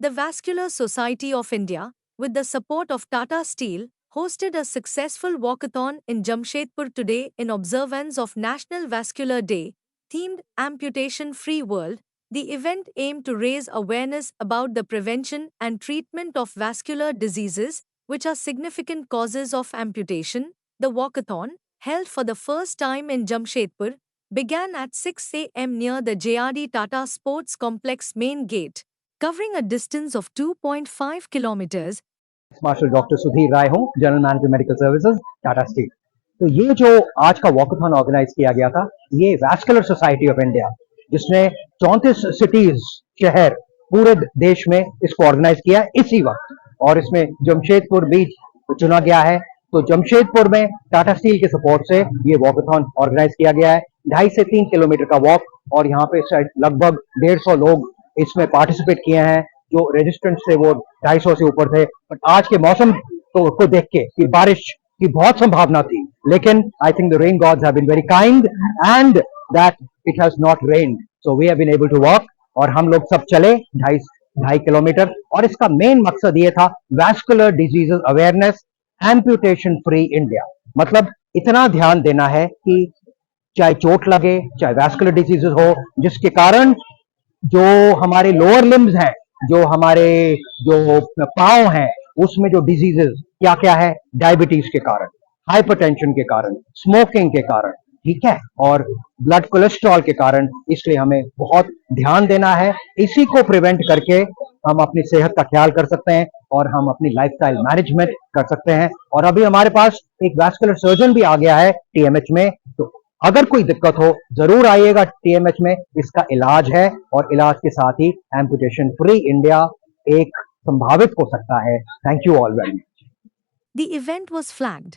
The Vascular Society of India, with the support of Tata Steel, hosted a successful walkathon in Jamshedpur today in observance of National Vascular Day, themed Amputation Free World. The event aimed to raise awareness about the prevention and treatment of vascular diseases, which are significant causes of amputation. The walkathon, held for the first time in Jamshedpur, began at 6 a.m. near the JRD Tata Sports Complex main gate, covering a distance of 2.5 kilometers. Marshal doctor Sudhir Rai हूँ, general manager medical services Tata Steel. तो ये जो आज का walkathon organise किया गया था, ये वैस्कुलर सोसाइटी ऑफ इंडिया, जिसने 34 सिटीज शहर पूरे देश में इसको ऑर्गेनाइज किया इसी वक्त, और इसमें जमशेदपुर भी चुना गया है। तो जमशेदपुर में टाटा स्टील के सपोर्ट से ये वॉकथॉन ऑर्गेनाइज किया गया है। 2.5 से 3 किलोमीटर का वॉक, और यहाँ पे लगभग 150 लोग इसमें पार्टिसिपेट किए हैं। जो रजिस्ट्रेंट थे वो 250 से ऊपर थे। बट आज के मौसम को देख के कि बारिश की बहुत संभावना थी, लेकिन I think the rain gods have been very kind and that it has not rained, so we have been able to walk. और हम लोग सब चले 2.5 किलोमीटर, और इसका मेन मकसद ये था vascular diseases awareness, amputation free India. मतलब इतना ध्यान देना है कि चाहे चोट लगे, चाहे वैस्कुलर डिजीजेस हो, जिसके कारण जो हमारे लोअर लिम्स हैं, जो हमारे जो पाँव हैं, उसमें जो डिजीजेस क्या क्या है, डायबिटीज के कारण, हाइपरटेंशन के कारण, स्मोकिंग के कारण, ठीक है, और ब्लड कोलेस्ट्रॉल के कारण। इसलिए हमें बहुत ध्यान देना है। इसी को प्रिवेंट करके हम अपनी सेहत का ख्याल कर सकते हैं, और हम अपनी लाइफस्टाइल मैनेजमेंट कर सकते हैं। और अभी हमारे पास एक वैस्कुलर सर्जन भी आ गया है टीएमएच में, तो अगर कोई दिक्कत हो जरूर आइएगा टीएमएच में। इसका इलाज है, और इलाज के साथ ही एम्पुटेशन फ्री इंडिया एक संभावित हो सकता है। Thank you all very much. The event was flagged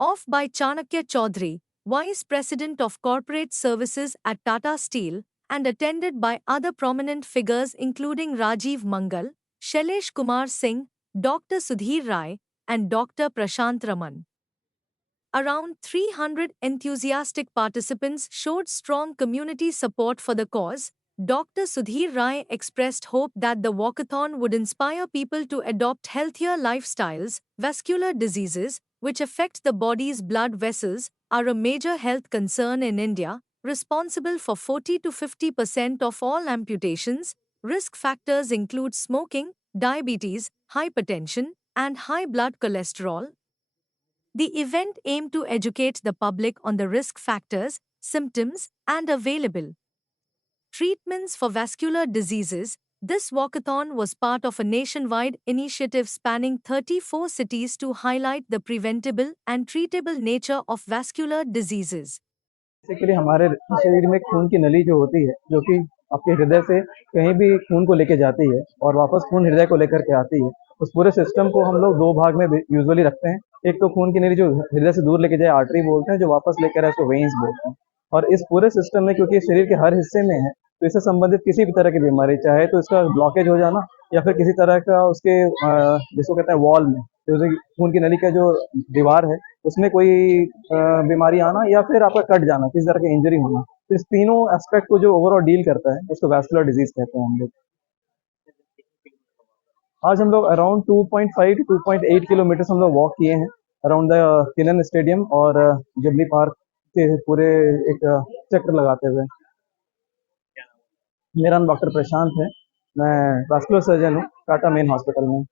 off by Chanakya Chaudhary, Vice President of Corporate Services at Tata Steel, and attended by other prominent figures including Rajiv Mangal, Shailesh Kumar Singh, Dr. Sudhir Rai, and Dr. Prashant Raman. Around 300 enthusiastic participants showed strong community support for the cause. Dr. Sudhir Rai expressed hope that the walkathon would inspire people to adopt healthier lifestyles. Vascular diseases, which affect the body's blood vessels, are a major health concern in India, responsible for 40 to 50% of all amputations. Risk factors include smoking, diabetes, hypertension, and high blood cholesterol. The event aimed to educate the public on the risk factors, symptoms, and available treatments for vascular diseases. This walkathon was part of a nationwide initiative spanning 34 cities to highlight the preventable and treatable nature of vascular diseases. Basically हमारे शरीर में खून की नली जो होती है, जो कि आपके हृदय से कहीं भी खून को लेके जाती है और वापस खून हृदय को लेकर के आती है, उस पूरे सिस्टम को हम लोग दो भाग में यूजुअली रखते हैं। एक तो खून की नली जो हृदय से दूर लेके जाए, आर्टरी बोलते हैं, जो वापस लेकर आए उसको वेन्स बोलते हैं। और इस पूरे सिस्टम में क्योंकि शरीर के हर हिस्से में है, तो इससे संबंधित किसी भी तरह की बीमारी, चाहे तो इसका ब्लॉकेज हो जाना या फिर किसी तरह का उसके जिसको कहते हैं वॉल में, जैसे खून की नली का जो दीवार है उसमें कोई बीमारी आना या फिर आपका कट जाना, किसी तरह की इंजरी होना, तो इस तीनों एस्पेक्ट को जो ओवरऑल डील करता है उसको वैस्कुलर डिजीज कहते हैं हम लोग। आज हम लोग अराउंड 2.5 टू 2.8 किलोमीटर हम लोग वॉक किए हैं अराउंड द किलन स्टेडियम और जुबली पार्क के पूरे एक चक्कर लगाते हुए। मेरा नाम डॉक्टर प्रशांत है, मैं वैस्कुलर सर्जन हूँ टाटा मेन हॉस्पिटल में।